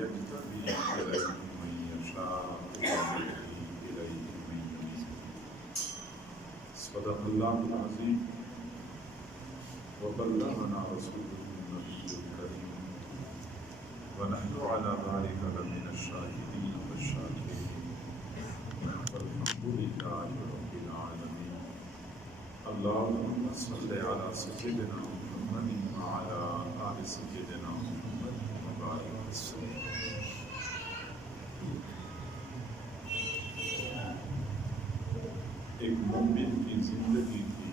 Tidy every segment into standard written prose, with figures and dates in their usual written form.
يجتبي إليه من يشاء ويهدي إليه من ينيب. صدق الله العظيم وبلغنا رسوله النبي الكريم ونحن على ذلك لمن الشاهدين والشاكرين والحمد لله رب العالمين. اللهم صل على سيدنا محمد وعلى آل سيدنا محمد وبارك وسلم. ایک مومن کی زندگی کی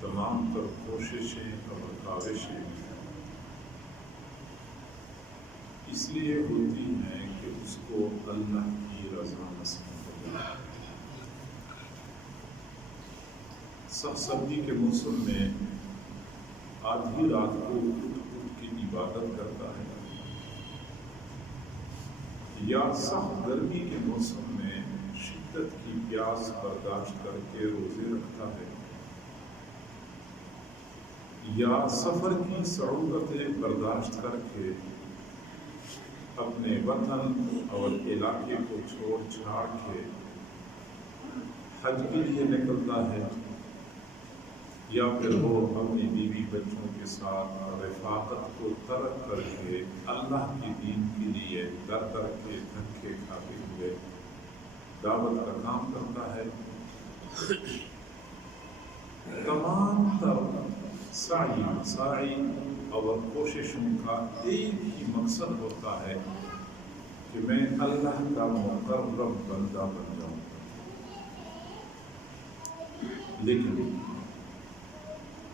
تمام تر کوششیں اور کاوشیں اس لیے ہوتی ہیں کہ اس کو اللہ کی رضا نصیب ہو جائے۔ سخت سردی کے موسم میں آدھی رات کو اٹھ کے عبادت کرتا ہے، یا سخت گرمی کے موسم میں شدت کی پیاس برداشت کر کے روزے رکھتا ہے، یا سفر کی صعوبتیں برداشت کر کے اپنے وطن اور علاقے کو چھوڑ چھاڑ کے حج کے لیے نکلتا ہے، یا پھر وہ اپنی بیوی بچوں کے ساتھ رفاقت کو ترک کر کے اللہ کے دین کے لیے در در کے دھکے کھاتے ہوئے دعوت کا کام کرتا ہے۔ تمام تر سعی اور کوششوں کا ایک ہی مقصد ہوتا ہے کہ میں اللہ کا مقرب بندہ بن جاؤں، لیکن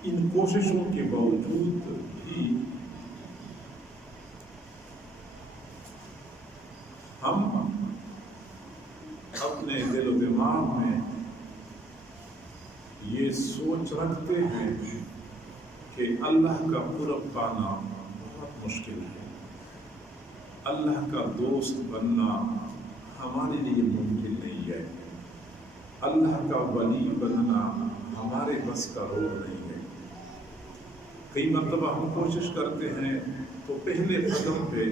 ان کوششوں کے باوجود بھی ہم اپنے دل و دماغ میں یہ سوچ رکھتے ہیں کہ اللہ کا قرب پانا بہت مشکل ہے، اللہ کا دوست بننا ہمارے لیے ممکن نہیں ہے، اللہ کا ولی بننا ہمارے بس کا رول نہیں ہے۔ کئی مرتبہ ہم کوشش کرتے ہیں تو پہلے قدم پہ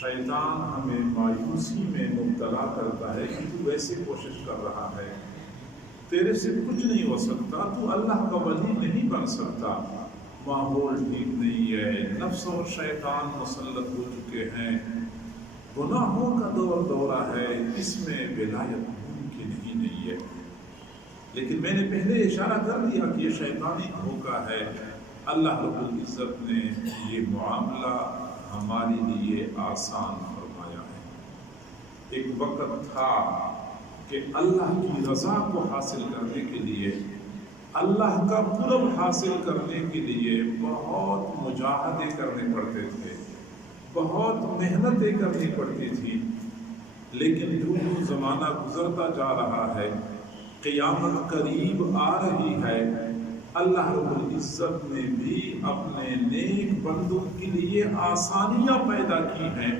شیطان ہمیں مایوسی میں مبتلا کرتا ہے کہ تو ویسے کوشش کر رہا ہے، تیرے سے کچھ نہیں ہو سکتا، تو اللہ کا ولی نہیں بن سکتا، ماحول ٹھیک نہیں ہے، نفس اور شیطان مسلط ہو چکے ہیں، گناہوں کا دورہ ہے، اس میں ولایت ممکن ہی نہیں ہے۔ لیکن میں نے پہلے اشارہ کر دیا کہ یہ شیطانی دھوکہ ہے۔ اللہ رب العزت نے یہ معاملہ ہمارے لیے آسان فرمایا ہے۔ ایک وقت تھا کہ اللہ کی رضا کو حاصل کرنے کے لیے، اللہ کا قرب حاصل کرنے کے لیے بہت مجاہدے کرنے پڑتے تھے، بہت محنتیں کرنی پڑتی تھی، لیکن جو زمانہ گزرتا جا رہا ہے، قیامت قریب آ رہی ہے، اللہ رب العزت نے بھی اپنے نیک بندوں کے لیے آسانیاں پیدا کی ہیں۔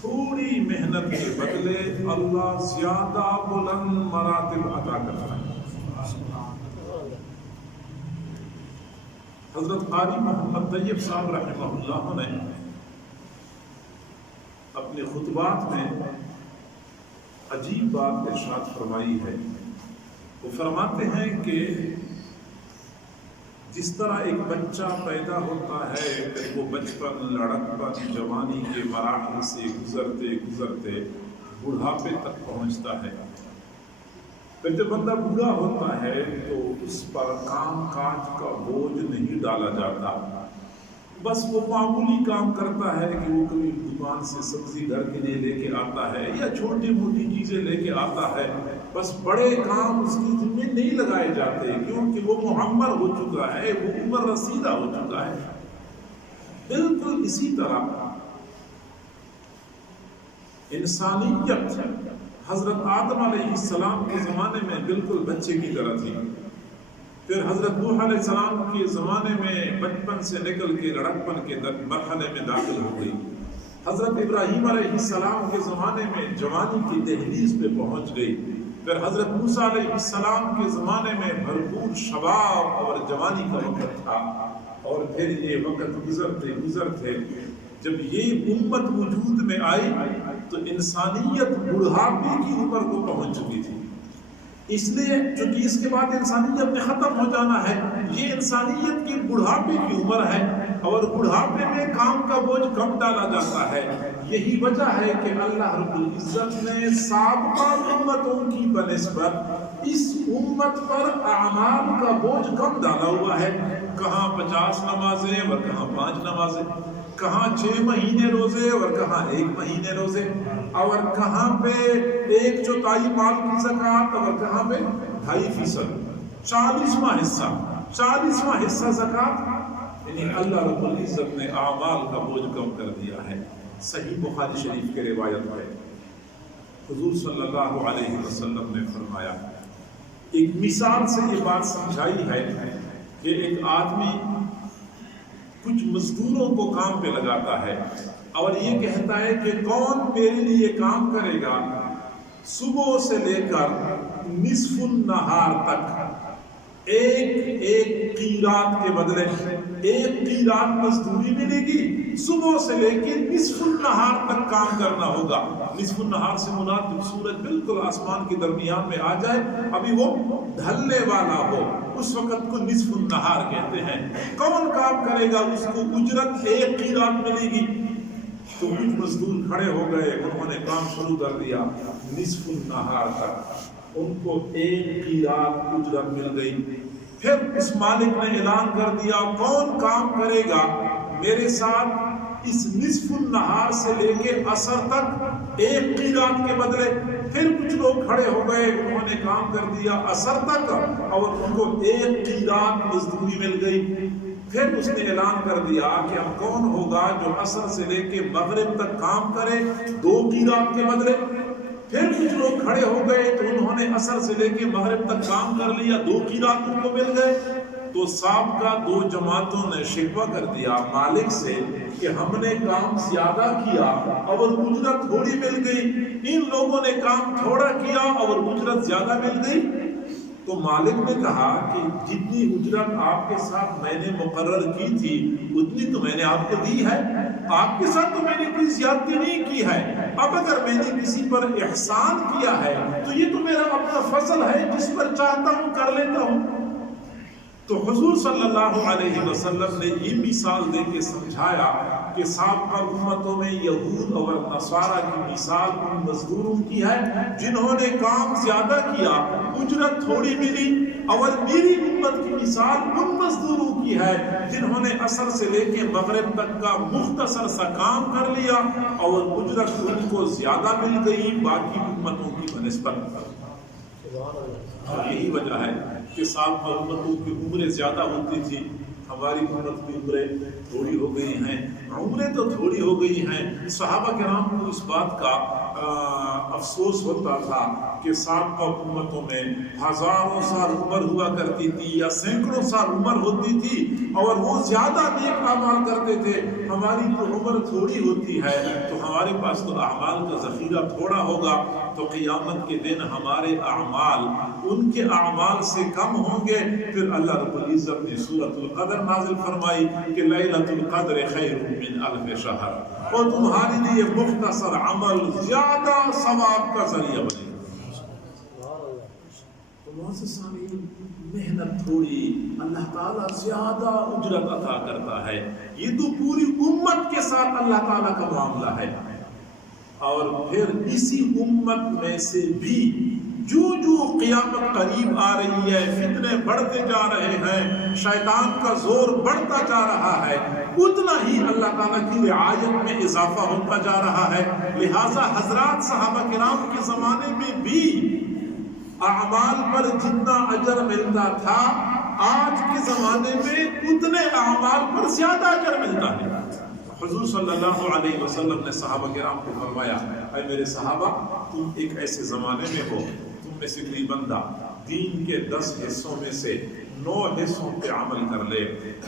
تھوڑی محنت کے بدلے اللہ زیادہ بلند مراتب عطا کرتا ہے۔ حضرت قاری محمد طیب صاحب رحمہ اللہ نے اپنے خطبات میں عجیب بات ارشاد فرمائی ہے۔ وہ فرماتے ہیں کہ جس طرح ایک بچہ پیدا ہوتا ہے، پھر وہ بچپن، لڑکپن، جوانی کے مراحل سے گزرتے گزرتے بڑھاپے تک پہنچتا ہے، پھر جب بندہ بوڑھا ہوتا ہے تو اس پر کام کاج کا بوجھ نہیں ڈالا جاتا، بس وہ معمولی کام کرتا ہے کہ وہ کبھی دکان سے سبزی گھر کے لیے لے کے آتا ہے یا چھوٹی موٹی چیزیں لے کے آتا ہے، بس بڑے کام اس کی ذمہ نہیں لگائے جاتے کیونکہ وہ معمر ہو چکا ہے، وہ عمر رسیدہ ہو چکا ہے۔ بالکل اسی طرح انسانیت حضرت آدم علیہ السلام کے زمانے میں بالکل بچے کی طرح تھی، پھر حضرت نوح علیہ السلام کے زمانے میں بچپن سے نکل کے لڑکپن کے مرحلے میں داخل ہو گئی، حضرت ابراہیم علیہ السلام کے زمانے میں جوانی کی دہلیز پہ پہنچ گئی، پھر حضرت موسیٰ علیہ السلام کے زمانے میں بھرپور شباب اور جوانی کا وقت تھا، اور پھر یہ وقت گزرتے گزرتے جب یہ امت وجود میں آئی تو انسانیت بڑھاپے کی عمر کو پہنچ چکی تھی، اس لیے چونکہ اس کے بعد انسانیت میں ختم ہو جانا ہے، یہ انسانیت کی بڑھاپے کی عمر ہے اور بڑھاپے میں کام کا بوجھ کم ڈالا جاتا ہے۔ یہی وجہ ہے کہ اللہ رب العزت نے سابقہ امتوں کی بنسبت اس امت پر اعمال کا بوجھ کم ڈالا ہوا ہے۔ کہاں 50 نمازیں اور کہاں 5 نمازیں، کہاں 6 مہینے روزے اور کہاں 1 مہینے روزے، اور کہاں پہ 1/4 مال کی زکوٰۃ اور کہاں پہ 2.5%، 40واں حصہ زکوٰۃ۔ یعنی اللہ رب العزت نے اعمال کا بوجھ کم کر دیا ہے۔ صحیح بخاری شریف کے روایت ہے، حضور صلی اللہ علیہ وسلم نے فرمایا، ایک مثال سے یہ بات سمجھائی ہے کہ ایک آدمی کچھ مزدوروں کو کام پہ لگاتا ہے اور یہ کہتا ہے کہ کون میرے لیے کام کرے گا صبح سے لے کر نصف النہار تک، ایک قیرات کے بدلے 1 قیرات مزدوری ملے گی، صبح سے لے کے نصف النہار تک کام کرنا ہوگا۔ نصف النہار سے مراد جب سورج بالکل آسمان کے درمیان میں آ جائے، ابھی وہ ڈھلنے والا ہو، اس وقت کو نصف النہار کہتے ہیں۔ کون کام کرے گا، اس کو اجرت 1 قیرات ملے گی۔ تو کچھ مزدور کھڑے ہو گئے، انہوں نے کام شروع کر دیا، نصف النہار تک ان کو 1 قیرات اجرت مل گئی۔ پھر اس مالک نے اعلان کر دیا، کون کام کرے گا میرے ساتھ اس نصف النہار سے لے کے عصر تک 1 قیرات کے بدلے۔ پھر کچھ لوگ کھڑے ہو گئے، انہوں نے کام کر دیا عصر تک اور ان کو 1 قیرات مزدوری مل گئی۔ پھر اس نے اعلان کر دیا کہ اب کون ہوگا جو عصر سے لے کے مغرب تک کام کرے 2 قیرات کے بدلے۔ پھر کچھ لوگ کھڑے ہو گئے تو انہوں نے عصر سے لے کے مغرب تک کام کر لیا، 2 قیرات ان کو مل گئے۔ تو سابقہ 2 جماعتوں نے شکوہ کر دیا مالک سے کہ ہم نے کام زیادہ کیا اور اجرت تھوڑی مل گئی، ان لوگوں نے کام تھوڑا کیا اور اجرت زیادہ مل گئی۔ تو مالک نے کہا کہ جتنی اجرت آپ کے ساتھ میں نے مقرر کی تھی اتنی تو میں نے آپ کو دی ہے، آپ کے ساتھ تو میں نے کوئی زیادتی نہیں کی ہے۔ اب اگر میں نے کسی پر احسان کیا ہے تو یہ تو میرا اپنا فضل ہے، جس پر چاہتا ہوں کر لیتا ہوں۔ تو حضور صلی اللہ علیہ وسلم نے یہ مثال دے کے سمجھایا کہ سابقہ امتوں میں یہود اور نصارہ کی مثال ان مزدوروں کی ہے جنہوں نے کام زیادہ کیا، اجرت تھوڑی ملی، اور میری امت کی مثال ان مزدوروں کی ہے جنہوں نے عصر سے لے کے مغرب تک کا مختصر سا کام کر لیا اور اجرت ان کو زیادہ مل گئی باقی امتوں کی بنسبت۔ یہی وجہ ہے کہ سابقہ امتوں کی عمریں زیادہ ہوتی تھی، ہماری امت کی عمریں تھوڑی ہو گئی ہیں۔ عمریں تو تھوڑی ہو گئی ہیں، صحابہ کرام کو اس بات کا افسوس ہوتا تھا کہ سابقہ امتوں میں ہزاروں سال عمر ہوا کرتی تھی یا سینکڑوں سال عمر ہوتی تھی اور وہ زیادہ نیک اعمال کرتے تھے، ہماری تو عمر تھوڑی ہوتی ہے تو ہمارے پاس تو اعمال کا ذخیرہ تھوڑا ہوگا، تو قیامت کے دن ہمارے اعمال ان کے اعمال سے کم ہوں گے۔ پھر اللہ رب العزت نے سورۃ القدر نازل فرمائی کہ لیلۃ القدر خیر من الف شہر، اور تمہارے لیے مختصر عمل زیادہ ثواب کا ذریعہ بنے گا۔ محنت تھوڑی، اللہ تعالیٰ زیادہ اجرت عطا کرتا ہے۔ یہ تو پوری امت کے ساتھ اللہ تعالیٰ کا معاملہ ہے۔ اور پھر اسی امت میں سے بھی جو قیامت قریب آ رہی ہے، فتنے بڑھتے جا رہے ہیں، شیطان کا زور بڑھتا جا رہا ہے، اتنا ہی اللہ تعالیٰ کی رعایت میں اضافہ ہوتا جا رہا ہے۔ لہٰذا حضرات صحابہ کرام کے زمانے میں بھی اعمال پر جتنا اجر ملتا تھا، آج کے زمانے میں اتنے اعمال پر زیادہ اجر ملتا ہے۔ حضور صلی اللہ علیہ وسلم نے صحابہ کرام کو فرمایا، اے میرے صحابہ، تم ایک ایسے زمانے میں ہو، تم میں سے کوئی بندہ دین کے 10 حصوں میں سے 9 حصوں پہ عمل کر لے،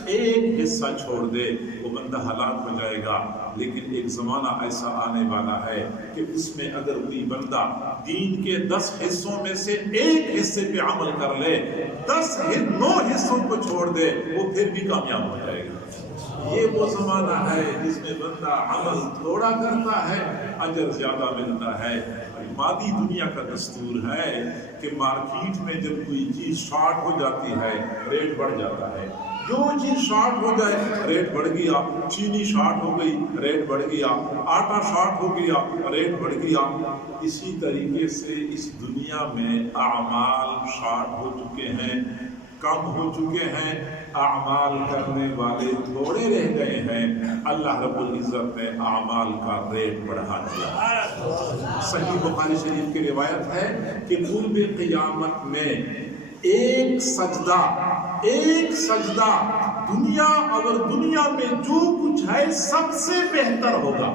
ایک حصہ چھوڑ دے، وہ بندہ ہلاک ہو جائے گا۔ لیکن ایک زمانہ ایسا آنے والا ہے کہ اس میں اگر کوئی بندہ دین کے 10 حصوں میں سے ایک حصے پہ عمل کر لے، 9 حصوں کو چھوڑ دے، وہ پھر بھی کامیاب ہو جائے گا۔ یہ وہ زمانہ ہے جس میں بندہ عمل تھوڑا کرتا ہے، اجر زیادہ ملتا ہے۔ مادی دنیا کا دستور ہے کہ مارکیٹ میں جب کوئی چیز شارٹ ہو جاتی ہے ریٹ بڑھ جاتا ہے، جو چیز شارٹ ہو جائے ریٹ بڑھ گیا، چینی شارٹ ہو گئی ریٹ بڑھ گیا، آٹا شارٹ ہو گیا ریٹ بڑھ گیا۔ اسی طریقے سے اس دنیا میں اعمال شارٹ ہو چکے ہیں، کم ہو چکے ہیں، اعمال کرنے والے تھوڑے رہ گئے ہیں۔ اللہ رب العزت نے اعمال کا ریٹ بڑھا دیا۔ صحیح بخاری شریف کی روایت ہے کہ قرب قیامت میں ایک سجدہ دنیا اور دنیا میں جو کچھ ہے سب سے بہتر ہوگا۔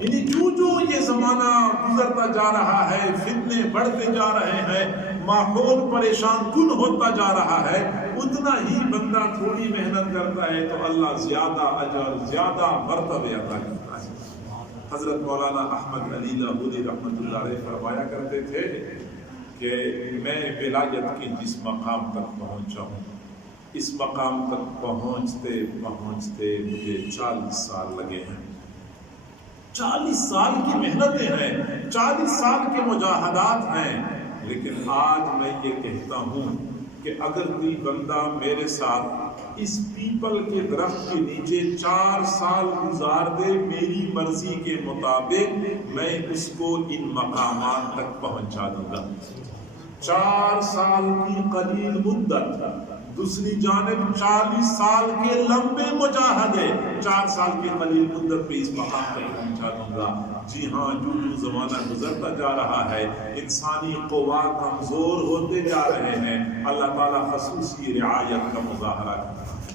یعنی جو یہ زمانہ گزرتا جا رہا ہے، فتنے بڑھتے جا رہے ہیں، ماحول پریشان کن ہوتا جا رہا ہے، اتنا ہی بندہ تھوڑی محنت کرتا ہے تو اللہ زیادہ اجر، زیادہ مرتبے عطا کرتا ہے۔ حضرت مولانا احمد علی لاہوری رحمۃ اللہ علیہ فرمایا کرتے تھے کہ میں ولایت کے جس مقام تک پہنچا ہوں، اس مقام تک پہنچتے پہنچتے مجھے 40 سال لگے ہیں۔ 40 سال کی محنتیں ہیں، 40 سال کے مجاہدات ہیں، لیکن آج میں یہ کہتا ہوں کہ اگر کوئی بندہ میرے ساتھ اس پیپل کے درخت کے نیچے 4 سال گزار دے میری مرضی کے مطابق، میں اس کو ان مقامات تک پہنچا دوں گا۔ 4 سال کی قلیل مدت، دوسری جانب 40 سال کے لمبے مجاہدے، 4 سال کی قلیل مدت پہ اس مقام تک پہنچا دوں گا۔ جی ہاں، جو زمانہ گزرتا جا رہا ہے، انسانی قوا کمزور ہوتے جا رہے ہیں، اللہ تعالیٰ خصوصی رعایت کا مظاہرہ کرتا ہے۔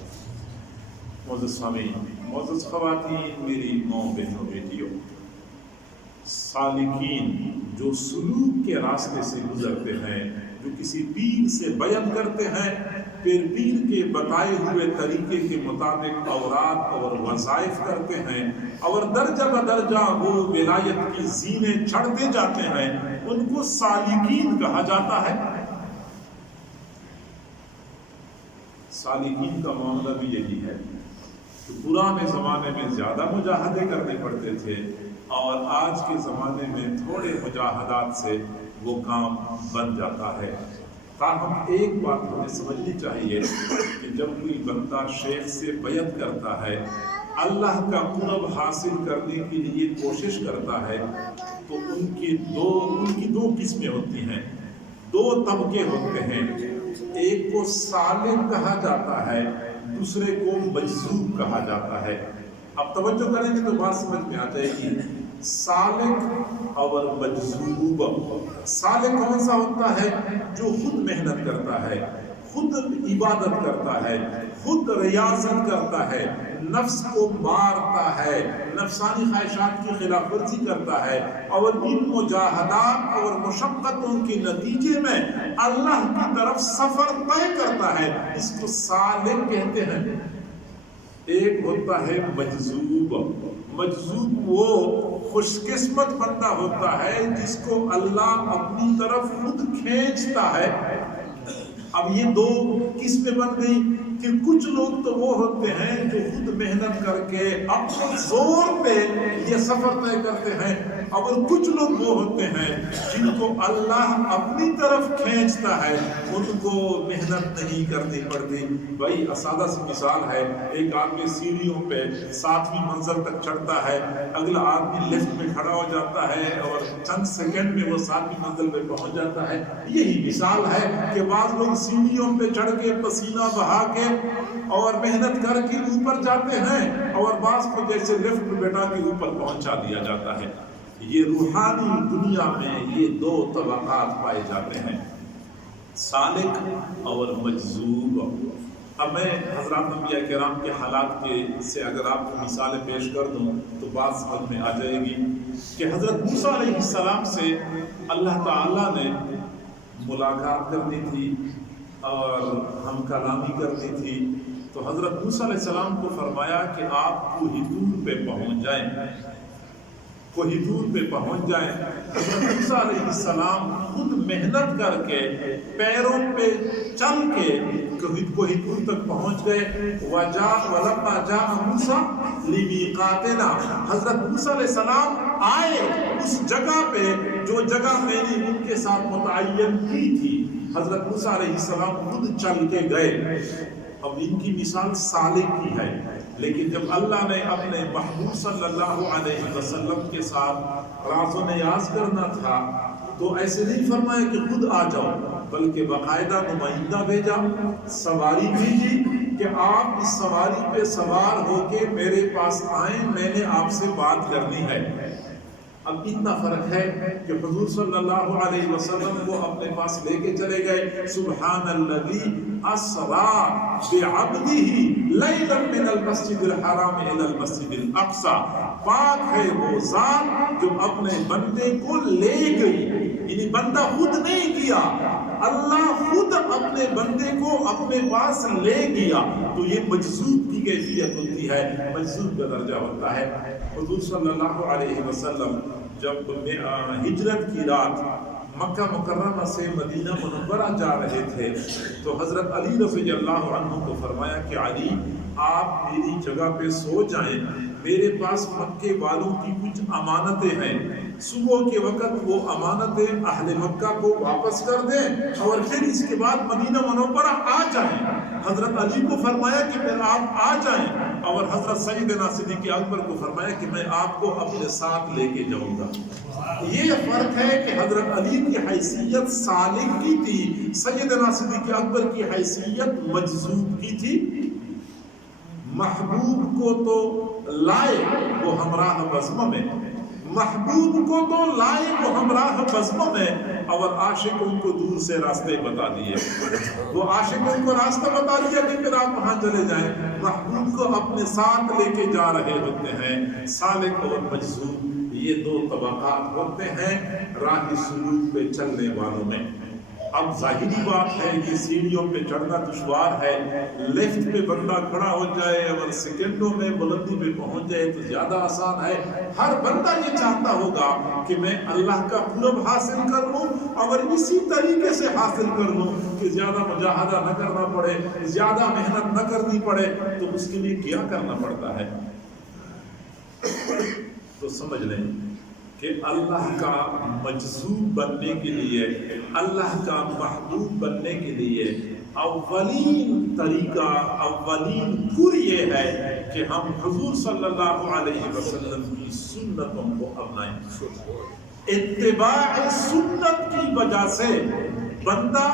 معزز سامعین، معزز خواتین، میری ماں، بہنوں، بیٹیوں، سالکین جو سلوک کے راستے سے گزرتے ہیں، جو کسی پیر سے بیعت کرتے ہیں، پھر پیر کے بتائے ہوئے طریقے کے مطابق اوراد اور وظائف کرتے ہیں، اور درجہ بدرجہ وہ ولایت کی زینے چڑھتے جاتے ہیں، ان کو سالکین کہا جاتا ہے۔ سالکین کا معاملہ بھی یہی ہے کہ پرانے زمانے میں زیادہ مجاہدے کرنے پڑتے تھے، اور آج کے زمانے میں تھوڑے مجاہدات سے وہ کام بن جاتا ہے۔ تاہم ایک بات ہمیں سمجھنی چاہیے کہ جب کوئی بندہ شیخ سے بیعت کرتا ہے، اللہ کا قرب حاصل کرنے کے لیے کوشش کرتا ہے، تو ان کی دو قسمیں ہوتی ہیں، 2 طبقے ہوتے ہیں۔ ایک کو سالک کہا جاتا ہے، دوسرے کو مجذوب کہا جاتا ہے۔ اب توجہ کریں گے تو بات سمجھ میں آ جائے گی۔ سالک اور مجذوب۔ سالک کون سا ہوتا ہے؟ جو خود محنت کرتا ہے، خود عبادت کرتا ہے، خود ریاضت کرتا ہے، نفس کو مارتا ہے، نفسانی خواہشات کی خلاف ورزی کرتا ہے، اور ان مجاہدات اور مشقتوں کے نتیجے میں اللہ کی طرف سفر طے کرتا ہے، اس کو سالک کہتے ہیں۔ ایک ہوتا ہے مجذوب۔ مجذوب وہ خوش قسمت بندہ ہوتا ہے جس کو اللہ اپنی طرف خود کھینچتا ہے۔ اب یہ 2 قسمیں بن گئی کہ کچھ لوگ تو وہ ہوتے ہیں جو خود محنت کر کے اپنے زور پہ یہ سفر طے کرتے ہیں، اور کچھ لوگ وہ ہوتے ہیں جن کو اللہ اپنی طرف کھینچتا ہے، ان کو محنت نہیں کرنی پڑتی۔ بھائی سادہ سی مثال ہے، ایک آدمی سیڑھیوں پہ 7ویں منزل تک چڑھتا ہے، اگلا آدمی لفٹ میں کھڑا ہو جاتا ہے اور چند سیکنڈ میں وہ 7ویں منزل پہ پہنچ جاتا ہے۔ یہی مثال ہے کہ بعض لوگ سیڑھیوں پہ چڑھ کے پسینہ بہا کے اور محنت کر کے اوپر جاتے ہیں، اور بعض کو جیسے لفٹ میں بیٹھا کے اوپر پہنچا دیا جاتا ہے۔ یہ روحانی دنیا میں یہ 2 طبقات پائے جاتے ہیں، سالک اور مجذوب۔ اب میں حضرات انبیاء کرام کے حالات سے اگر آپ کو مثالیں پیش کر دوں تو بات سمجھ میں آ جائے گی کہ حضرت موسیٰ علیہ السلام سے اللہ تعالیٰ نے ملاقات کرنی تھی اور ہم کلامی کرنی تھی، تو حضرت موسیٰ علیہ السلام کو فرمایا کہ آپ کوہ طور پہ پہنچ جائیں، کوہ طور پہ پہنچ جائیں۔ حضرت موسیٰ علیہ السلام خود محنت کر کے پیروں پہ چل کے کوہ طور تک پہنچ گئے۔ وَلَمَّا جَاءَ مُوسَىٰ لِمِيقَاتِنَا، حضرت موسیٰ علیہ السلام آئے اس جگہ پہ جو جگہ میں نے ان کے ساتھ متعین کی تھی۔ حضرت موسیٰ علیہ السلام خود چل کے گئے۔ اب ان کی مثال سالک کی ہے، لیکن جب اللہ نے اپنے محبوب صلی اللہ علیہ وسلم کے ساتھ راز و نیاز کرنا تھا تو ایسے نہیں فرمایا کہ خود آ جاؤ، بلکہ باقاعدہ نمائندہ بھیجا، سواری بھیجی کہ آپ اس سواری پہ سوار ہو کے میرے پاس آئیں، میں نے آپ سے بات کرنی ہے۔ اب اتنا فرق ہے کہ حضور صلی اللہ علیہ وسلم کو اپنے پاس لے کے چلے گئے۔ سبحان الذی اسری بعبدہ لیلا من المسجد الحرام الی المسجد الاقصی، پاک ہے وہ ذات جو اپنے بندے کو لے گئی، یعنی بندہ خود نہیں کیا، اللہ خود اپنے بندے کو اپنے پاس لے گیا۔ تو یہ مجذوب کی کیفیت ہوتی ہے، مجذوب کا درجہ ہوتا ہے۔ حضور صلی اللہ علیہ وسلم جب ہجرت کی رات مکہ مکرمہ سے مدینہ منورہ جا رہے تھے تو حضرت علی رضی اللہ عنہ کو فرمایا کہ علی آپ میری جگہ پہ سو جائیں، میرے پاس مکے والوں کی کچھ امانتیں ہیں، صبح کے وقت وہ امانتیں اہل مکہ کو واپس کر دیں اور پھر اس کے بعد مدینہ منورہ آ جائیں۔ حضرت علی کو فرمایا کہ پھر آپ آ جائیں، اور حضرت سیدنا صدیق اکبر کو فرمایا کہ میں آپ کو اپنے ساتھ لے کے جاؤں گا۔ یہ فرق ہے کہ حضرت علی کی حیثیت سالک کی تھی، سیدنا صدیق اکبر کی حیثیت مجذوب کی تھی۔ محبوب کو تو لائے وہ ہمراہ بزم میں، محبوب کو تو لائے وہ ہمراہ بزم میں، اور عاشقوں کو دور سے راستے بتا دیے۔ وہ عاشقوں کو راستہ بتا دیا کہ پھر آپ وہاں چلے جائیں، محبوب کو اپنے ساتھ لے کے جا رہے ہوتے ہیں۔ سالک اور مجذوب یہ دو طبقات ہوتے ہیں راہ سلوک پہ چلنے والوں میں۔ اب ظاہری بات ہے کہ سیڑھیوں پہ چڑھنا دشوار ہے، لفٹ پہ بندہ کھڑا ہو جائے اور سیکنڈوں میں بلندی پہ پہنچ جائے تو زیادہ آسان ہے۔ ہر بندہ یہ چاہتا ہوگا کہ میں اللہ کا قرب حاصل کر لوں اور اسی طریقے سے حاصل کر لوں کہ زیادہ مجاہدہ نہ کرنا پڑے، زیادہ محنت نہ کرنی پڑے۔ تو اس کے لیے کیا کرنا پڑتا ہے؟ تو سمجھ لیں کہ اللہ کا مجذوب بننے کے لیے، اللہ کا محبوب بننے کے لیے اولین طریقہ، اولین گر یہ ہے کہ ہم حضور صلی اللہ علیہ وسلم کی سنتوں کو اپنائیں۔ اتباع سنت کی وجہ سے بندہ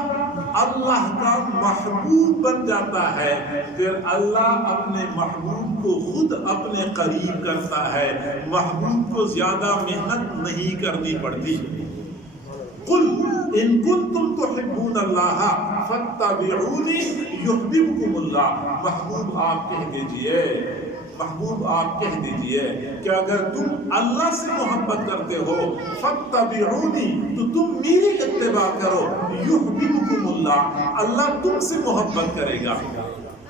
اللہ کا محبوب بن جاتا ہے، پھر اللہ اپنے محبوب کو خود اپنے قریب کرتا ہے، محبوب کو زیادہ محنت نہیں کرنی پڑتی۔ قل ان کنتم تحبون اللہ فاتبعونی یحببکم اللہ، محبوب آپ کہہ دیجئے، محبوب آپ کہہ دیجئے کہ اگر تم اللہ سے محبت کرتے ہو فاتبعونی، تو تم میری اتباع کرو، یحببکم اللہ، اللہ تم سے محبت کرے گا۔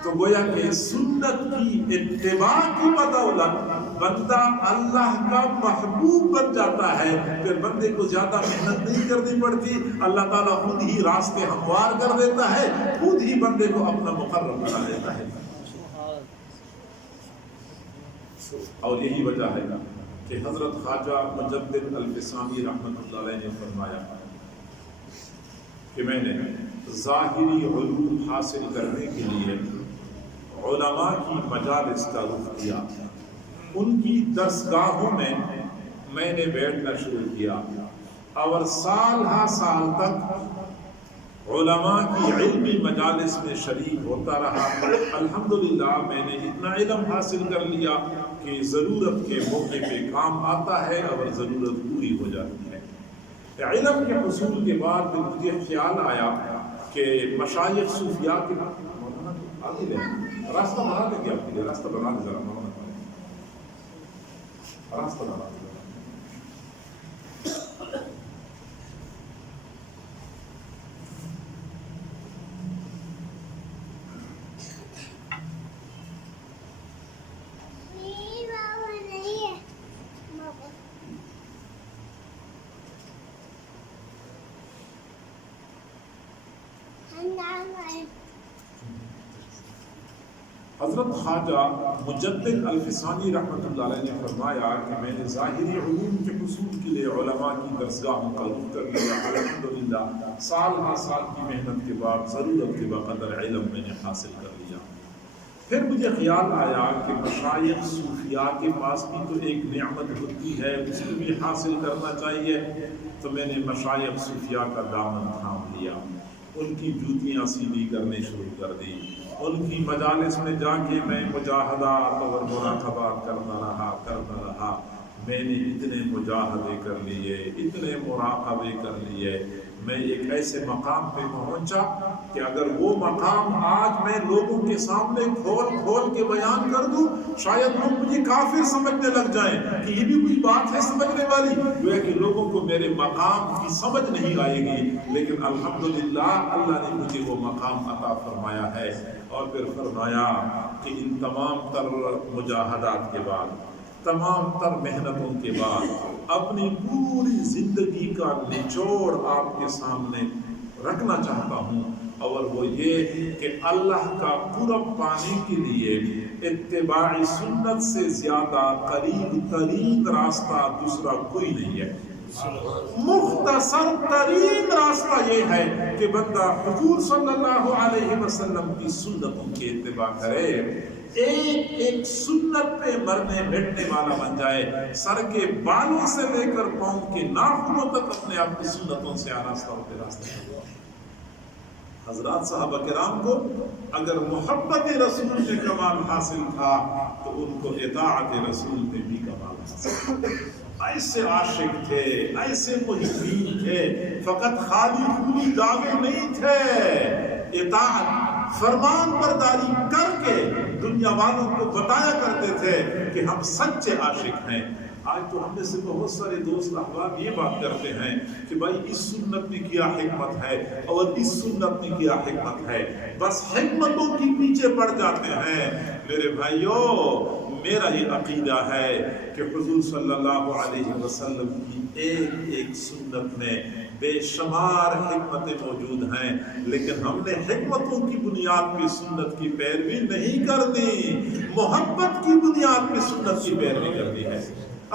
تو گویا کہ سنت کی اتباع کی بدولت بندہ اللہ کا محبوب بن جاتا ہے، پھر بندے کو زیادہ محنت نہیں کرنی پڑتی، اللہ تعالیٰ خود ہی راستے ہموار کر دیتا ہے، خود ہی بندے کو اپنا مقرب بنا دیتا ہے۔ اور یہی وجہ ہے کہ حضرت خواجہ مجدد الفسانی رحمۃ اللہ علیہ نے فرمایا کہ میں نے ظاہری علوم حاصل کرنے کے لیے علماء کی مجالس کا رخ کیا، ان کی درسگاہوں میں نے بیٹھنا شروع کیا، اور سال ہا سال تک علماء کی علمی مجالس میں شریک ہوتا رہا۔ الحمدللہ میں نے اتنا علم حاصل کر لیا کہ ضرورت کے موقع پہ کام آتا ہے اور ضرورت پوری ہو جاتی ہے۔ علم کے حصول کے بعد مجھے خیال آیا کہ مشائخ صوفیاء کے آگے لیں، راستہ بنا دیں گے آپ کے لیے، راستہ بنا دیں ذرا، راستہ بنا دیں۔ حضرت خواجہ مجدد الفسانی رحمۃ اللہ علیہ نے فرمایا کہ میں نے ظاہری علوم کے حصول کے لیے علماء کی درسگاہ مقرر کر لیا، الحمدللہ سال ہر سال کی محنت کے بعد ضرورت کے بقدر علم میں نے حاصل کر لیا۔ پھر مجھے خیال آیا کہ مشائخ صوفیاء کے پاس بھی تو ایک نعمت ہوتی ہے، اس کو بھی حاصل کرنا چاہیے، تو میں نے مشائخ صوفیاء کا دامن تھام لیا، ان کی جوتیاں سیدھی کرنے شروع کر دی، ان کی مجالس میں جا کے میں مجاہدات اور مراقبات کرتا رہا۔ میں نے اتنے مجاہدے کر لیے، اتنے مراقبے کر لیے، میں ایک ایسے مقام پہ پہنچا کہ اگر وہ مقام آج میں لوگوں کے سامنے کھول کے بیان کر دوں، شاید لوگ مجھے کافر سمجھنے لگ جائیں کہ یہ بھی کوئی بات ہے سمجھنے والی، گویا کہ لوگوں کو میرے مقام کی سمجھ نہیں آئے گی، لیکن الحمدللہ اللہ نے مجھے وہ مقام عطا فرمایا ہے۔ اور پھر فرمایا کہ ان تمام تر مجاہدات کے بعد، تمام تر محنتوں کے بعد اپنی پوری زندگی کا نچوڑ آپ کے سامنے رکھنا چاہتا ہوں، اور وہ یہ کہ اللہ کا قرب پانے کے لیے اتباع سنت سے زیادہ قریب ترین راستہ دوسرا کوئی نہیں ہے۔ مختصر ترین راستہ یہ ہے کہ بندہ حضور صلی اللہ علیہ وسلم کی سنتوں کی اتباع کرے، ایک سنت پہ مرنے بیٹھنے والا بن جائے، سر کے بالوں سے لے کر پاؤں کے ناخنوں تک اپنے آپ کی سنتوں سے آراستہ ہوتے راستے۔ حضرات صحابہ کرام کو اگر محبت رسول میں کمال حاصل تھا تو ان کو اطاعت رسول میں بھی کمال حاصل تھا۔ ایسے عاشق تھے، ایسے محبین تھے، فقط خالی پوری دعوے نہیں تھے، اطاعت فرمان برداری کر کے دنیا والوں کو بتایا کرتے تھے کہ ہم سچے عاشق ہیں۔ آج تو ہم میں سے بہت سارے دوست احباب یہ بات کرتے ہیں کہ بھائی اس سنت میں کیا حکمت ہے اور اس سنت میں کیا حکمت ہے، بس حکمتوں کے پیچھے پڑ جاتے ہیں۔ میرے بھائیوں، میرا یہ عقیدہ ہے کہ حضور صلی اللہ علیہ وسلم کی ایک سنت میں بے شمار حکمتیں موجود ہیں، لیکن ہم نے حکمتوں کی بنیاد پہ سنت کی پیروی نہیں کرنی، محبت کی بنیاد پہ سنت کی پیروی کرنی ہے۔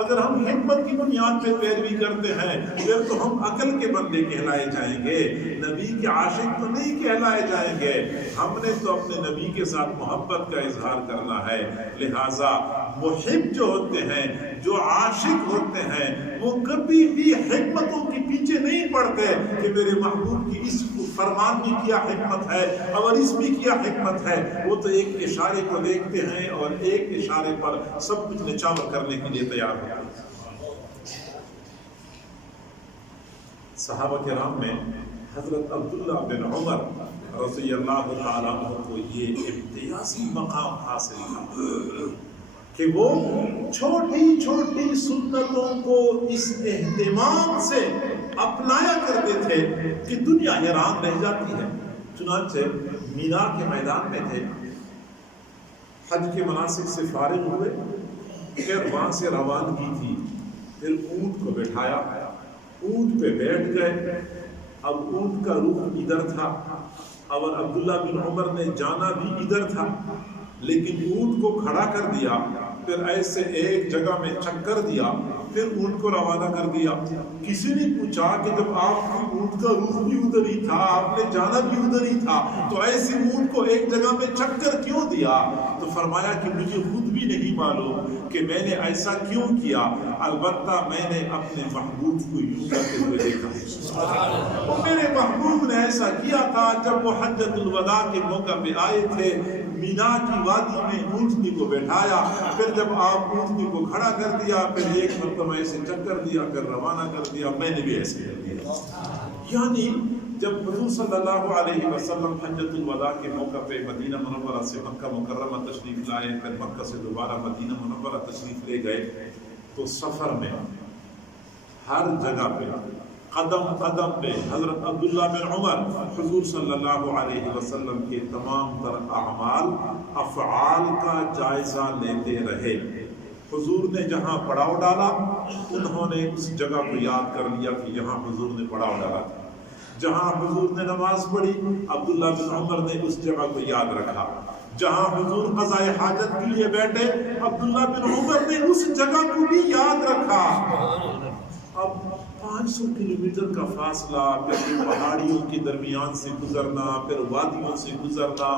اگر ہم حکمت کی بنیاد پہ پیروی کرتے ہیں پھر تو ہم عقل کے بندے کہلائے جائیں گے، نبی کے عاشق تو نہیں کہلائے جائیں گے۔ ہم نے تو اپنے نبی کے ساتھ محبت کا اظہار کرنا ہے، لہٰذا محب جو ہوتے ہیں، جو عاشق ہوتے ہیں، وہ کبھی بھی حکمتوں کے پیچھے نہیں پڑتے کہ میرے محبوب کی اس فرمان میں کیا حکمت ہے اور اس میں کیا حکمت ہے۔ وہ تو ایک اشارے کو دیکھتے ہیں اور ایک اشارے پر سب کچھ نچاور کرنے کے لیے تیار ہوتے ہیں۔ صحابہ کرام میں حضرت عبداللہ بن عمر رضی اللہ تعالیٰ عنہ کو یہ امتیازی مقام حاصل تھا کہ وہ چھوٹی چھوٹی سنتوں کو اس اہتمام سے اپنایا کرتے تھے کہ دنیا حیران رہ جاتی ہے۔ چنانچہ مینا کے میدان میں تھے، حج کے مناسک سے فارغ ہوئے، پھر وہاں سے روانگی تھی، پھر اونٹ کو بٹھایا، اونٹ پہ بیٹھ گئے۔ اب اونٹ کا رخ ادھر تھا اور عبداللہ بن عمر نے جانا بھی ادھر تھا، لیکن اونٹ کو کھڑا کر دیا، پھر ایسے ایک جگہ میں چکر دیا، پھر اونٹ کو روانہ کر دیا۔ کسی نے پوچھا کہ جب آپ کی اونٹ کا رخ بھی ادھر ہی تھا، آپ نے جانا بھی ادھر ہی تھا، تو ایسے اونٹ کو ایک جگہ میں چکر کیوں دیا؟ تو فرمایا کہ مجھے خود بھی نہیں معلوم کہ میں نے ایسا کیوں کیا، البتہ میں نے اپنے محبوب کو یوں کرتے ہوئے دیکھا۔ وہ میرے محبوب نے ایسا کیا تھا جب وہ حجۃ الوداع کے موقع پہ آئے تھے، مینا کی وادی میں اونٹنی کو بیٹھایا، پھر جب آپ اونٹنی کو کھڑا کر دیا، پھر ایک مرتبہ ایسے چکر دیا، پھر روانہ کر دیا، میں نے بھی ایسے کر دیا۔ یعنی جب حضور صلی اللہ علیہ وسلم حجۃ الوداع کے موقع پہ مدینہ منورہ سے مکہ مکرمہ تشریف لائے، پھر مکہ سے دوبارہ مدینہ منورہ تشریف لے گئے، تو سفر میں ہر جگہ پہ قدم قدم پہ حضرت عبداللہ بن عمر حضور صلی اللہ علیہ وسلم کے تمام تر اعمال افعال کا جائزہ لیتے رہے۔ حضور نے جہاں پڑاؤ ڈالا انہوں نے اس جگہ کو یاد کر لیا کہ یہاں حضور نے پڑاؤ ڈالا تھا۔ جہاں حضور نے نماز پڑھی عبداللہ بن عمر نے اس جگہ کو یاد رکھا، جہاں حضور قضائے حاجت کے لیے بیٹھے عبداللہ بن عمر نے اس جگہ کو بھی یاد رکھا۔ اب 500 کلومیٹر کا فاصلہ، پھر پہاڑیوں کے درمیان سے گزرنا، پھر وادیوں سے گزرنا،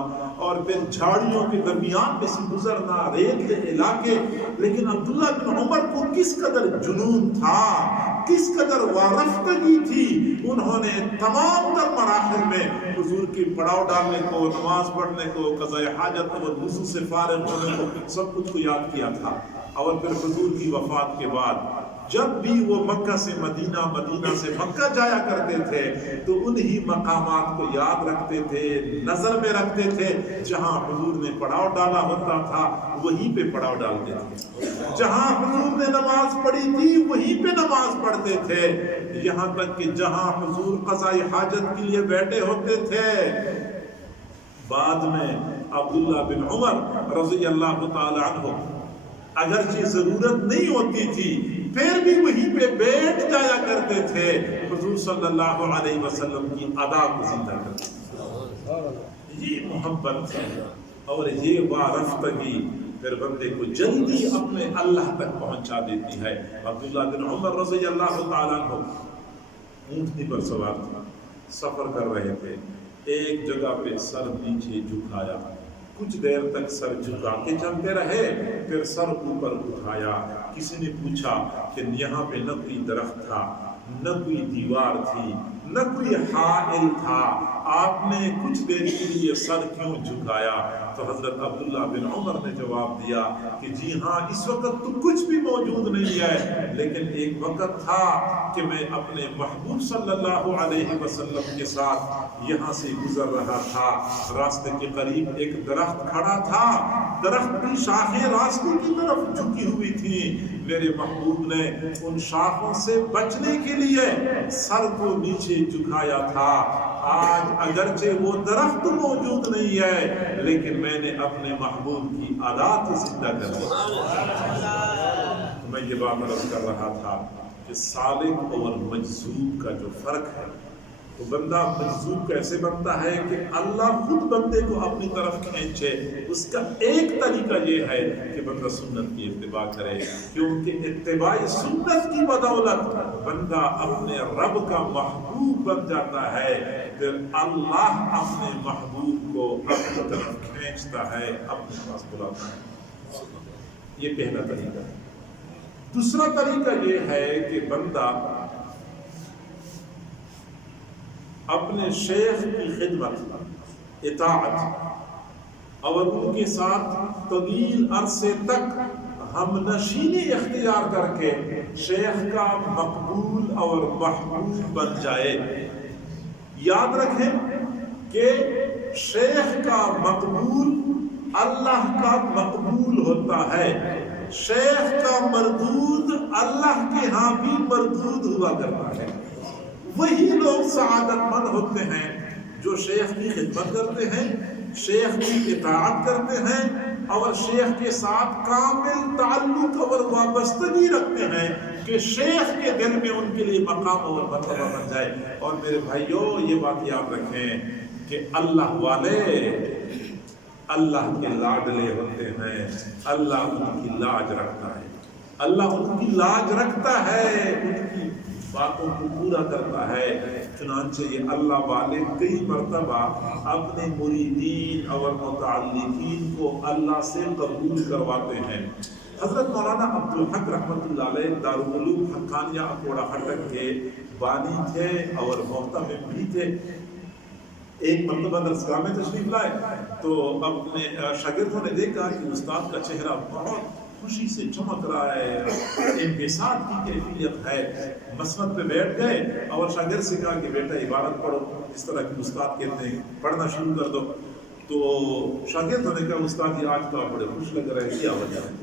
اور پھر جھاڑیوں کے درمیان میں سے گزرنا، ریتلے علاقے، لیکن عبداللہ بن عمر کو کس قدر جنون تھا، کس قدر وارفتگی تھی، انہوں نے تمام تر مراحل میں حضور کی پڑاؤ ڈالنے کو، نماز پڑھنے کو، قضاء حاجت اور وضو سے فارغ ہونے کو، سب کچھ کو یاد کیا تھا۔ اور پھر حضور کی وفات کے بعد جب بھی وہ مکہ سے مدینہ، مدینہ سے مکہ جایا کرتے تھے تو انہی مقامات کو یاد رکھتے تھے، نظر میں رکھتے تھے، جہاں حضور نے پڑاؤ ڈالا ہوتا تھا وہیں پہ پڑاؤ ڈالتے تھے، جہاں حضور نے نماز پڑھی تھی وہیں پہ نماز پڑھتے تھے، یہاں تک کہ جہاں حضور قضاء حاجت کے لیے بیٹھے ہوتے تھے، بعد میں عبداللہ بن عمر رضی اللہ تعالی عنہ اگرچہ ضرورت نہیں ہوتی تھی پھر بھی وہیں پہ بیٹھ جایا کرتے تھے، حضور صلی اللہ علیہ وسلم کی ادا کو زندہ کرتے تھے۔ یہ محبت اور یہ وارفتگی پھر بندے کو جلدی اپنے اللہ تک پہنچا دیتی ہے۔ عبداللہ بن عمر رضی اللہ تعالیٰ عنہ اونٹنی پر سوار تھے، سفر کر رہے تھے، ایک جگہ پہ سر نیچے جھکایا، کچھ دیر تک سر جھکا کے چلتے رہے، پھر سر اوپر اٹھایا۔ کسی نے پوچھا کہ یہاں پہ نہ کوئی درخت تھا، نہ کوئی دیوار تھی، نہ کوئی حائل تھا، آپ نے کچھ دیر کے لیے سر کیوں جھکایا؟ تو حضرت عبداللہ بن عمر نے جواب دیا کہ جی ہاں، اس وقت تو کچھ بھی موجود نہیں ہے، لیکن ایک وقت تھا کہ میں اپنے محبوب صلی اللہ علیہ وسلم کے ساتھ یہاں سے گزر رہا تھا، راستے کے قریب ایک درخت کھڑا تھا، درخت کی شاخیں راستے کی طرف جھکی ہوئی تھی، میرے محبوب نے ان شاخوں سے بچنے کے لیے سر کو نیچے جھکایا تھا۔ آج اگرچہ وہ درخت موجود نہیں ہے لیکن میں نے اپنے محبوب کی ادا کو زندہ کر دیا۔ میں یہ بات عرض کر رہا تھا کہ سالک اور مجذوب کا جو فرق ہے، تو بندہ مجذوب کیسے بنتا ہے کہ اللہ خود بندے کو اپنی طرف کھینچے۔ اس کا ایک طریقہ یہ ہے کہ بندہ سنت کی اتباع کرے، کیونکہ اتباع سنت کی بدولت بندہ اپنے رب کا محبوب بن جاتا ہے، پھر اللہ اپنے محبوب کو اپنی طرف کھینچتا ہے، اپنے پاس بلاتا ہے۔ یہ پہلا طریقہ ہے۔ دوسرا طریقہ یہ ہے کہ بندہ اپنے شیخ کی خدمت، اطاعت اور ان کے ساتھ طویل عرصے تک ہم نشینی اختیار کر کے شیخ کا مقبول اور محبوب بن جائے۔ یاد رکھیں کہ شیخ کا مقبول اللہ کا مقبول ہوتا ہے، شیخ کا مردود اللہ کے ہاں بھی مردود ہوا کرتا ہے۔ وہی لوگ سعادت مند ہوتے ہیں جو شیخ کی خدمت کرتے ہیں، شیخ کی اطاعت کرتے ہیں اور شیخ کے ساتھ کامل تعلق اور وابستگی رکھتے ہیں کہ شیخ کے دل میں ان کے لیے مقام اور مرتبہ بن جائے۔ اور میرے بھائیوں، یہ بات یاد رکھیں کہ اللہ والے اللہ کے لاڈلے ہوتے ہیں، اللہ ان کی لاج رکھتا ہے، اللہ ان کی لاج رکھتا ہے، ان کی باتوں کو پورا کرتا ہے۔ چنانچہ یہ اللہ والے کئی مرتبہ اپنے مریدین اور متعلقین کو اللہ سے قبول کرواتے ہیں۔ حضرت مولانا عبدالحق رحمۃ اللہ علیہ دارالعلوم حقانیہ اکوڑا ہٹک کے بانی تھے اور محتمم بھی تھے۔ ایک مرتبہ درسگاہ میں تشریف لائے تو اپنے شاگردوں نے دیکھا کہ استاد کا چہرہ بہت خوشی سے چمک رہا ہے، انبساط کی کیفیت ہے۔ مسند پہ بیٹھ گئے اور شاگرد سے کہا کہ بیٹا عبارت پڑھو، اس طرح کی استاد کہتے ہیں، پڑھنا شروع کر دو۔ تو شاگردوں نے کہا استاد یہ آج تو آپ بڑے خوش لگ رہے ہیں، کیا وجہ ہے؟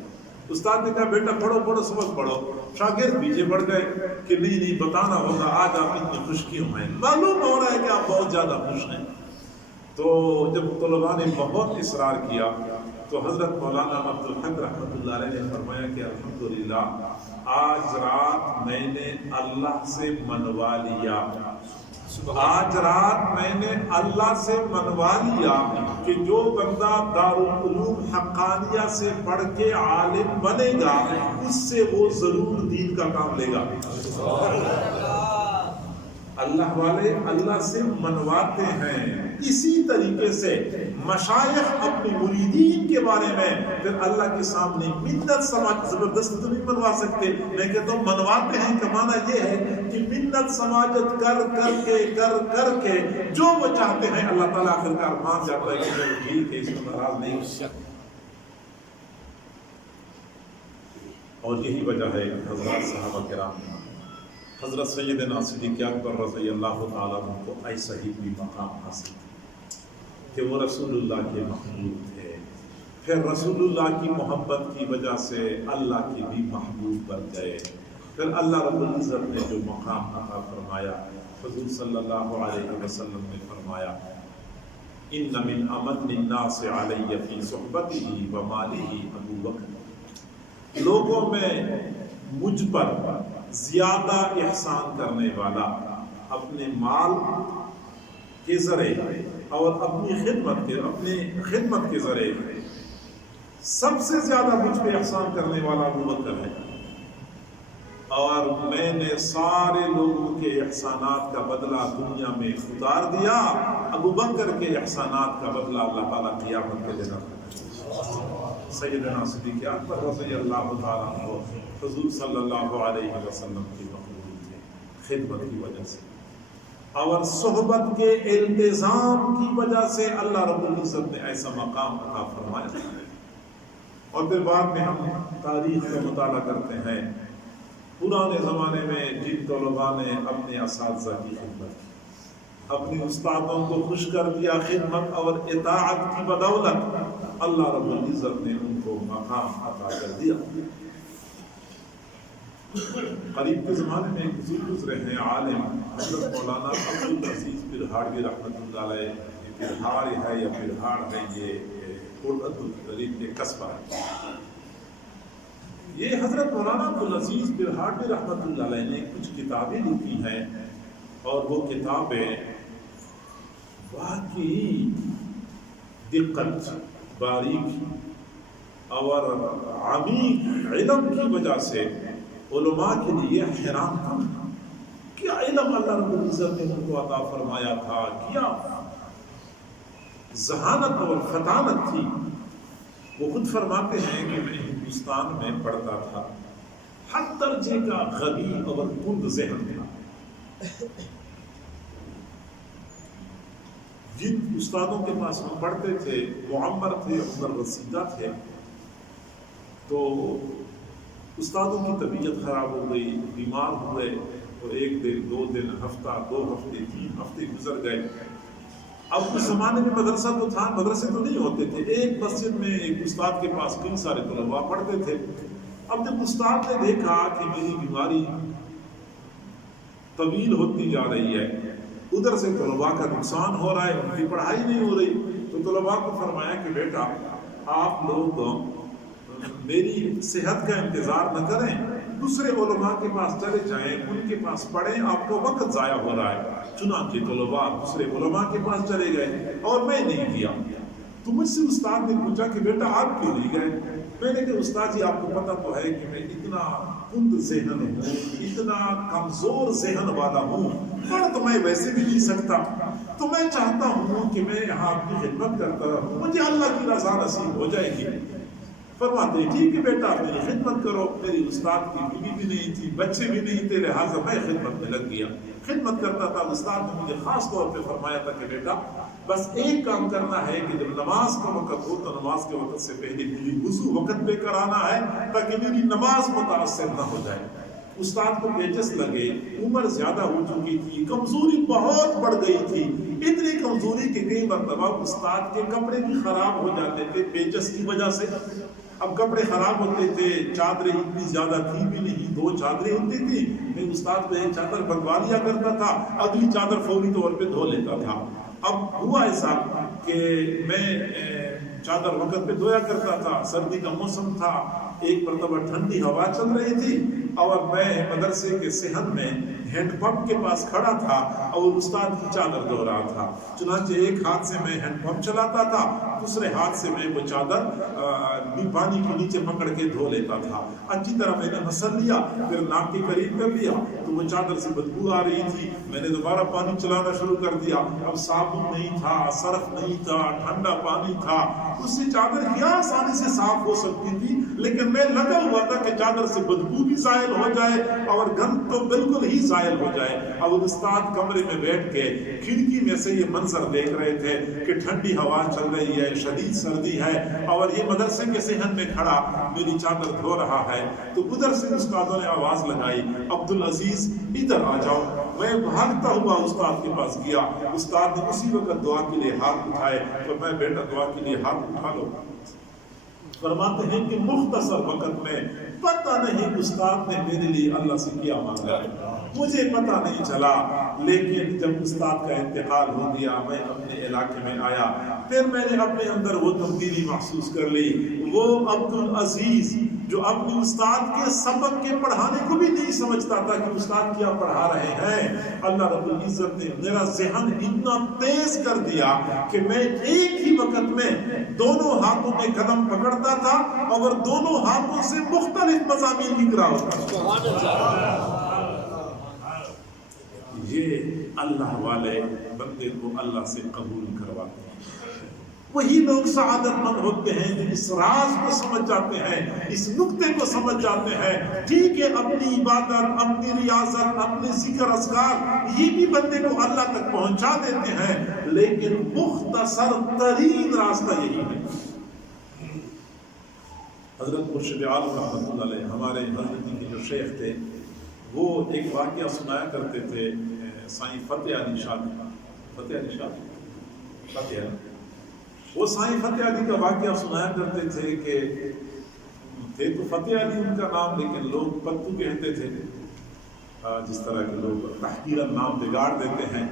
استاد نے کہا بیٹا پڑھو پڑھو سبق پڑھو۔ شاگرد پیچھے پڑ گئے کہ نہیں بتانا ہوگا آج آپ اتنی خوش کیوں ہیں، معلوم ہو رہا ہے کہ آپ بہت زیادہ خوش ہیں۔ تو جب طلباء نے بہت اصرار کیا تو حضرت مولانا عبدالحق رحمۃ اللہ علیہ نے فرمایا کہ الحمدللہ آج رات میں نے اللہ سے منوا لیا، آج رات میں نے اللہ سے منوا لیا کہ جو بندہ دارالعلوم حقانیہ سے پڑھ کے عالم بنے گا اس سے وہ ضرور دین کا کام لے گا۔ اللہ والے اللہ سے منواتے ہیں۔ اسی طریقے سے مشائخ اپنی مریدین کے بارے میں پھر اللہ کے سامنے منت سماج زبردست تو نہیں منوا سکتے، میں کہتا ہوں منواتے ہیں کا معنی یہ ہے کہ منت سماجت کر کے جو وہ چاہتے ہیں اللہ تعالیٰ آخرکار مان جاتا ہے کہ وہ ٹھیک ہے، اس میں ناراض نہیں ہو۔ اور یہی وجہ ہے حضرات صحابہ کرام، حضرت سیدنا صدیق اکبر رضی اللہ تعالیٰ عنہ کو ایسا ہی بھی مقام حاصل کہ وہ رسول اللہ کے محبوب تھے، پھر رسول اللہ کی محبت کی وجہ سے اللہ کے بھی محبوب بن گئے، پھر اللہ رب العزت نے جو مقام عطا فرمایا، حضور صلی اللہ علیہ وسلم نے فرمایا ان من امن الناس علی فی صحبتہ و مالہ ابو بکر، لوگوں میں مجھ پر زیادہ احسان کرنے والا اپنے مال کے ذریعے اور اپنی خدمت کے ذریعے سب سے زیادہ مجھ پہ احسان کرنے والا ابو بکر ہے، اور میں نے سارے لوگوں کے احسانات کا بدلہ دنیا میں اتار دیا، ابو بکر کے احسانات کا بدلہ اللہ تعالیٰ قیامت کے دن سیدنا صدیق اکبر رضی اللہ تعالیٰ عنہ حضور صلی اللہ علیہ وسلم کی مخلوق تھے خدمت کی وجہ سے اور صحبت کے التزام کی وجہ سے اللہ رب العزت نے ایسا مقام عطا فرمایا۔ اور پھر بعد میں ہم تاریخ کا مطالعہ کرتے ہیں، پرانے زمانے میں جن طلباء نے اپنے اساتذہ کی خدمت کی، اپنے استادوں کو خوش کر دیا خدمت اور اطاعت کی بدولت، اللہ رب العزت نے ان کو مقام عطا کر دیا۔ قریب کے زمانے میں ایک بزرگ گزرے ہیں عالم حضرت مولانا عبدالعزیز پرہاڑوی رحمۃ اللہ علیہ، یہ پرہاڑ ہے یا پرہاڑ ہے، یہ قریب کے قصبہ ہے۔ یہ حضرت مولانا عبدالعزیز پرہاڑوی رحمۃ اللہ علیہ نے کچھ کتابیں لکھی ہیں، اور وہ کتابیں واقعی دقت، باریکی اور عمیق علم کی وجہ سے علماء کے لیے حیران کن، کیا علم اللہ رب العزت نے ان کو عطا فرمایا تھا، کیا ذہانت اور فطانت تھی۔ وہ خود فرماتے ہیں کہ میں ہندوستان میں پڑھتا تھا، ہر درجے کا غبی اور کند ذہن تھا۔ جن استادوں کے پاس ہم پڑھتے تھے معمر تھے، عمر رسیدہ تھے، تو استادوں کی طبیعت خراب ہو گئی، بیمار ہوئے، تو ایک دن، 2 دن، ہفتہ، 2 ہفتے، 3 ہفتے گزر گئے۔ اب اس زمانے میں مدرسہ تو تھا، مدرسے تو نہیں ہوتے تھے، ایک مسجد میں ایک استاد کے پاس کئی سارے طلباء پڑھتے تھے۔ اب جب استاد نے دیکھا کہ میری بیماری طویل ہوتی جا رہی ہے، ادھر سے طلباء کا نقصان ہو رہا ہے، ان کی پڑھائی نہیں ہو رہی، تو طلباء کو فرمایا کہ بیٹا آپ لوگ میری صحت کا انتظار نہ کریں، دوسرے علماء کے پاس چلے جائیں، ان کے پاس پڑھیں، آپ کو وقت ضائع ہو رہا ہے۔ چنانچہ طلباء دوسرے علماء کے پاس چلے گئے اور میں نہیں گیا۔ تو مجھ سے استاد نے پوچھا کہ بیٹا آپ کیوں نہیں گئے؟ میں نے کہا استاد جی آپ کو پتہ تو ہے کہ میں اتنا کند ذہن ہوں، اتنا کمزور ذہن والا ہوں، پڑھ تو میں ویسے بھی نہیں سکتا، تو میں چاہتا ہوں کہ میں یہاں آپ کی خدمت کرتا رہوں، مجھے اللہ کی رضا نصیب ہو جائے گی۔ فرماتے ٹھیک ہے بیٹا آپ میری خدمت کرو۔ میری استاد کی بیوی بھی نہیں تھی، بچے بھی نہیں تھے، لہٰذا میں خدمت میں لگ گیا، خدمت کرتا تھا۔ استاد نے مجھے خاص طور پہ فرمایا تھا کہ بیٹا بس ایک کام کرنا ہے کہ جب نماز کا وقت ہو تو نماز کے وقت سے پہلے میری وضو وقت پہ کرانا ہے تاکہ میری نماز متاثر نہ ہو جائے۔ استاد کو پیچس لگے، عمر زیادہ ہو چکی تھی، کمزوری بہت بڑھ گئی تھی، اتنی کمزوری کہ کئی مرتبہ استاد کے کپڑے بھی خراب ہو جاتے تھے پیچس کی وجہ سے۔ اب کپڑے خراب ہوتے تھے، چادریں اتنی زیادہ تھی بھی نہیں، 2 چادریں ہوتی تھی، میں استاد کو ایک چادر بنوا لیا کرتا تھا، اگلی چادر فوری طور پہ دھو لیتا تھا۔ اب ہوا ایسا کہ میں چادر وقت پہ دھویا کرتا تھا، سردی کا موسم تھا، ایک مرتبہ ٹھنڈی ہوا چل رہی تھی، اور میں مدرسے کے صحن میں ہینڈ پمپ کے پاس کھڑا تھا اور استاد کی چادر دھو رہا تھا. چنانچہ ایک ہاتھ سے میں ہینڈ پمپ چلاتا تھا, دوسرے ہاتھ سے میں وہ چادر پانی کے نیچے پکڑ کے دھو لیتا تھا. اچھی طرح میں نے مسل لیا, پھر ناک کے قریب کر لیا تو وہ چادر سے بدبو آ رہی تھی. میں نے دوبارہ پانی چلانا شروع کر دیا. اب صابن نہیں تھا, سرف نہیں تھا, ٹھنڈا پانی تھا. اس سے چادر کیا آسانی سے صاف ہو سکتی تھی, لیکن میں لگا ہوا تھا کہ چادر سے بدبو بھی زائل ہو جائے اور گند تو بالکل ہی زائل ہو جائے. اب استاد کمرے میں بیٹھ کے کھڑکی میں سے یہ منظر دیکھ رہے تھے کہ ٹھنڈی ہوا چل رہی ہے, شدید سردی ہے, اور یہ مدرسے کے صحن میں کھڑا میری چادر دھو رہا ہے. تو ادھر سے استادوں نے آواز لگائی, عبدالعزیز ادھر آ جاؤ. میں بھاگتا ہوا استاد کے پاس گیا. استاد نے اسی وقت دعا کے لیے ہاتھ اٹھائے تو میں بیٹا دعا کے لیے ہاتھ اٹھا لو. فرماتے ہیں کہ مختصر وقت میں پتہ نہیں استاد نے میرے لیے اللہ سے کیا مانگا, مجھے پتہ نہیں چلا. لیکن جب استاد کا انتقال ہو گیا, میں اپنے علاقے میں آیا, پھر میں نے اپنے اندر وہ تبدیلی محسوس کر لی. وہ عبدالعزیز جو اپنے استاد کے سبق کے پڑھانے کو بھی نہیں سمجھتا تھا کہ استاد کیا پڑھا رہے ہیں, اللہ رب العزت نے میرا ذہن اتنا تیز کر دیا کہ میں ایک ہی وقت میں دونوں ہاتھوں میں قلم پکڑتا تھا اور دونوں ہاتھوں سے مختلف مضامین لکھ رہا ہوتا. یہ اللہ والے بندے کو اللہ سے قبول کرواتے ہیں. وہی لوگ سعادت مند ہوتے ہیں جو اس راز کو سمجھ جاتے ہیں, اس نقطے کو سمجھ جاتے ہیں. ٹھیک ہے, اپنی عبادت, اپنی ریاضت, اپنے ذکر اذکار یہ بھی بندے کو اللہ تک پہنچا دیتے ہیں, لیکن مختصر ترین راستہ یہی ہے. حضرت مرشد عالم رحمۃ اللہ علیہ ہمارے حضرت کے جو شیخ تھے, وہ ایک واقعہ سنایا کرتے تھے. سائیں فتح علی شاہ, وہ سائیں فتح علی کا واقعہ سنایا کرتے تھے کہ تھے تو فتح علی ان کا نام, لیکن لوگ پتو کہتے تھے, جس طرح کے لوگ تحقیراً نام بگاڑ دیتے ہیں.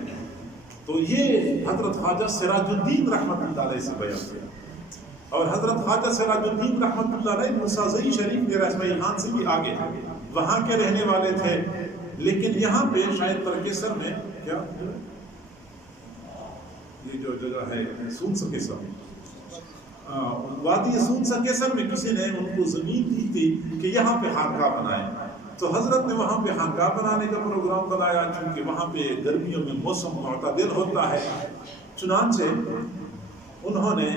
تو یہ حضرت خواجہ سراج الدین رحمۃ اللہ علیہ سے بیان کیا, اور حضرت خواجہ سراج الدین رحمۃ اللہ علیہ موسیٰ شریف ڈیرہ اسماعیل خان سے بھی آگے وہاں کے رہنے والے تھے. لیکن یہاں پہ شاید ترکیسر میں کیا یہ جو جگہ ہے سون سکیسر, وادی سون سکیسر میں کسی نے ان کو زمین دی تھی کہ یہاں پہ خانقاہ بنائے. تو حضرت نے وہاں پہ خانقاہ بنانے کا پروگرام بنایا, چونکہ وہاں پہ گرمیوں میں موسم معتدل ہوتا ہے. چنانچہ انہوں نے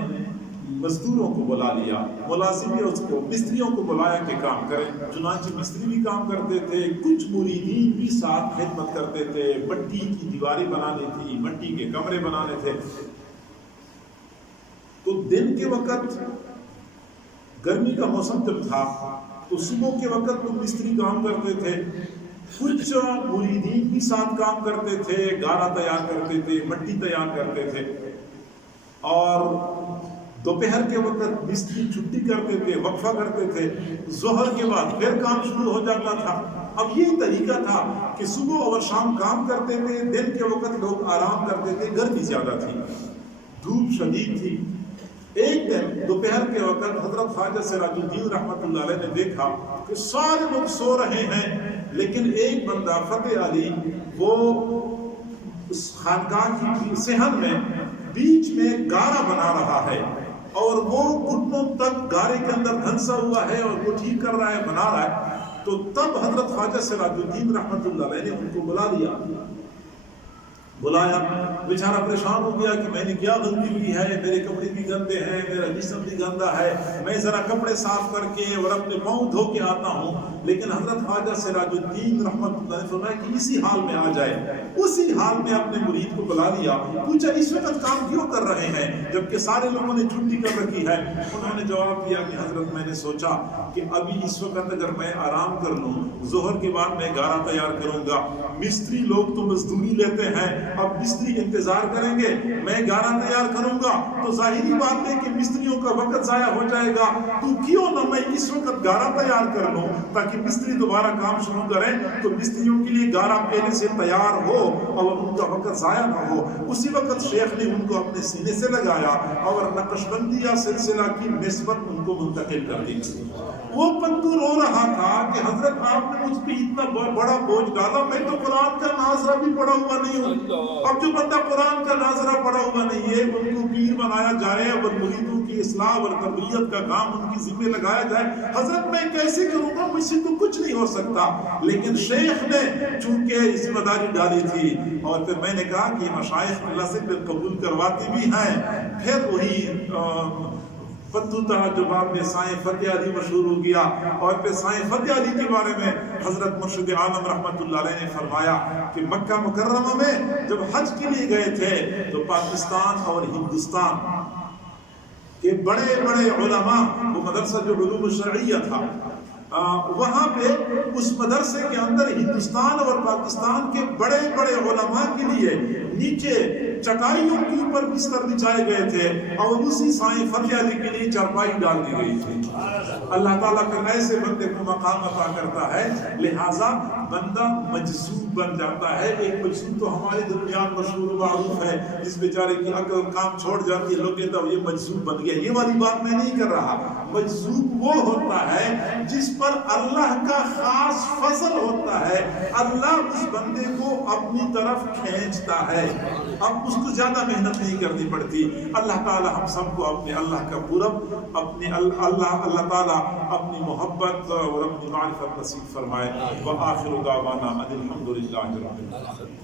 مزدوروں کو بلا لیا, ملازمین کو, مستریوں کو بلایا کہ کام کریں. چنانچہ مستری بھی کام کرتے تھے, کچھ مریدین بھی ساتھ خدمت کرتے تھے. مٹی کی دیواریں بنانی تھی, مٹی کے کمرے بنانے تھے. تو دن کے وقت گرمی کا موسم جب تھا تو صبح کے وقت تو مستری کام کرتے تھے, کچھ مریدین بھی ساتھ کام کرتے تھے, گارا تیار کرتے تھے, مٹی تیار کرتے تھے. اور دوپہر کے وقت مستری چھٹی کرتے تھے, وقفہ کرتے تھے. ظہر کے بعد پھر کام شروع ہو جاتا تھا. اب یہ طریقہ تھا کہ صبح اور شام کام کرتے تھے, دن کے وقت لوگ آرام کرتے تھے. گرمی زیادہ تھی, دھوپ شدید تھی. ایک دن دوپہر کے وقت حضرت خواجہ سراج الدین رحمۃ اللہ علیہ نے دیکھا کہ سارے لوگ سو رہے ہیں, لیکن ایک بندہ فتح علی وہ اس خانقاہ کی صحن میں بیچ میں گارا بنا رہا ہے, اور وہ گھٹنوں تک گارے کے اندر دھنسا ہوا ہے, اور وہ ٹھیک کر رہا ہے, بنا رہا ہے. تو تب حضرت خواجہ سراج الدین رحمۃ اللہ علیہ نے ان کو بلایا. بیچارہ پریشان ہو گیا کہ میں نے کیا غلطی کی ہے, میرے کپڑے بھی گندے ہیں, میرا جسم بھی گندا ہے, میں ذرا کپڑے صاف کر کے اور اپنے پاؤں دھو کے آتا ہوں. لیکن حضرت خواجہ سراج الدین رحمۃ اللہ نے فرمایا کہ اسی حال میں آ جائے. اسی حال میں اپنے مرید کو بلا لیا, پوچھا اس وقت کام کیوں کر رہے ہیں جبکہ سارے لوگوں نے چھٹی کر رکھی ہے. انہوں نے جواب دیا کہ حضرت میں نے سوچا کہ ابھی اس وقت اگر میں آرام کر لوں, ظہر کے بعد میں گارا تیار کروں گا. مستری لوگ تو مزدوری لیتے ہیں, اب مستری انتظار کریں گے, میں گارا تیار کروں گا تو ظاہری بات ہے کہ مستریوں کا وقت ضائع ہو جائے گا. تو کیوں نہ میں اس وقت گارا تیار کر لوں تاکہ مستری دوبارہ کام شروع کریں, تو مستریوں کے لیے گارا پہلے سے تیار ہو اور ان کا وقت ضائع نہ ہو. اسی وقت شیخ نے ان کو اپنے سینے سے لگایا اور نقش بندی یا سلسلہ کی نسبت ان کو منتقل کر دی. وہ پنتو رو رہا تھا کہ حضرت آپ نے مجھ پہ اتنا بڑا بوجھ ڈالا، میں تو قرآن کا ناظرہ بھی پڑھا ہوا نہیں ہوں۔ اب جو بندہ قرآن کا ناظرہ پڑھا ہوا نہیں ہے ان کو پیر بنایا جائے اور مریدوں کی اصلاح اور تربیت کا کام ان کی ذمہ لگایا جائے، حضرت میں کیسے کروں گا، مجھ سے تو کچھ نہیں ہو سکتا۔ لیکن شیخ نے چونکہ ذمہ داری ڈالی تھی، اور پھر میں نے کہا کہ مشائخ اللہ سے پھر قبول کرواتے بھی ہیں۔ پھر وہی پنتو تحجبات میں سائیں فتح علی مشہور ہو گیا، اور پھر سائیں فتح علی کے بارے میں حضرت مرشد عالم رحمت اللہ علیہ نے فرمایا کہ مکہ مکرمہ میں جب حج کے لیے گئے تھے تو پاکستان اور ہندوستان کہ بڑے بڑے علماء، وہ مدرسہ جو علوم شرعیہ تھا، وہاں پہ اس مدرسے کے اندر ہندوستان اور پاکستان کے بڑے بڑے علماء کے لیے نیچے چٹائیوں کے اوپر بستر بچھائے گئے تھے، اور اسی سائیں فتح علی کے لیے چارپائی ڈال دی گئی تھی۔ اللہ تعالیٰ کا ایسے بندے کو مقام عطا کرتا ہے، لہٰذا بندہ مجذوب بن جاتا ہے۔ ایک مجذوب تو ہمارے درمیان مشہور و معروف ہے، جس بیچارے کی عقل کام چھوڑ جاتی ہے، لوگ کہتے ہیں یہ مجذوب بن گیا۔ یہ والی بات میں نہیں کر رہا۔ مجذوب وہ ہوتا ہے جس پر اللہ کا خاص فضل ہوتا ہے، اللہ اس بندے کو اپنی طرف کھینچتا ہے، اب اس کو زیادہ محنت نہیں کرنی پڑتی۔ اللہ تعالی ہم سب کو اپنے اللہ کا قرب، اپنے اللہ تعالی اپنی محبت اور اپنی معرفت نصیب فرمائے۔ وآخر دعوانا ان الحمد للہ رب العالمین۔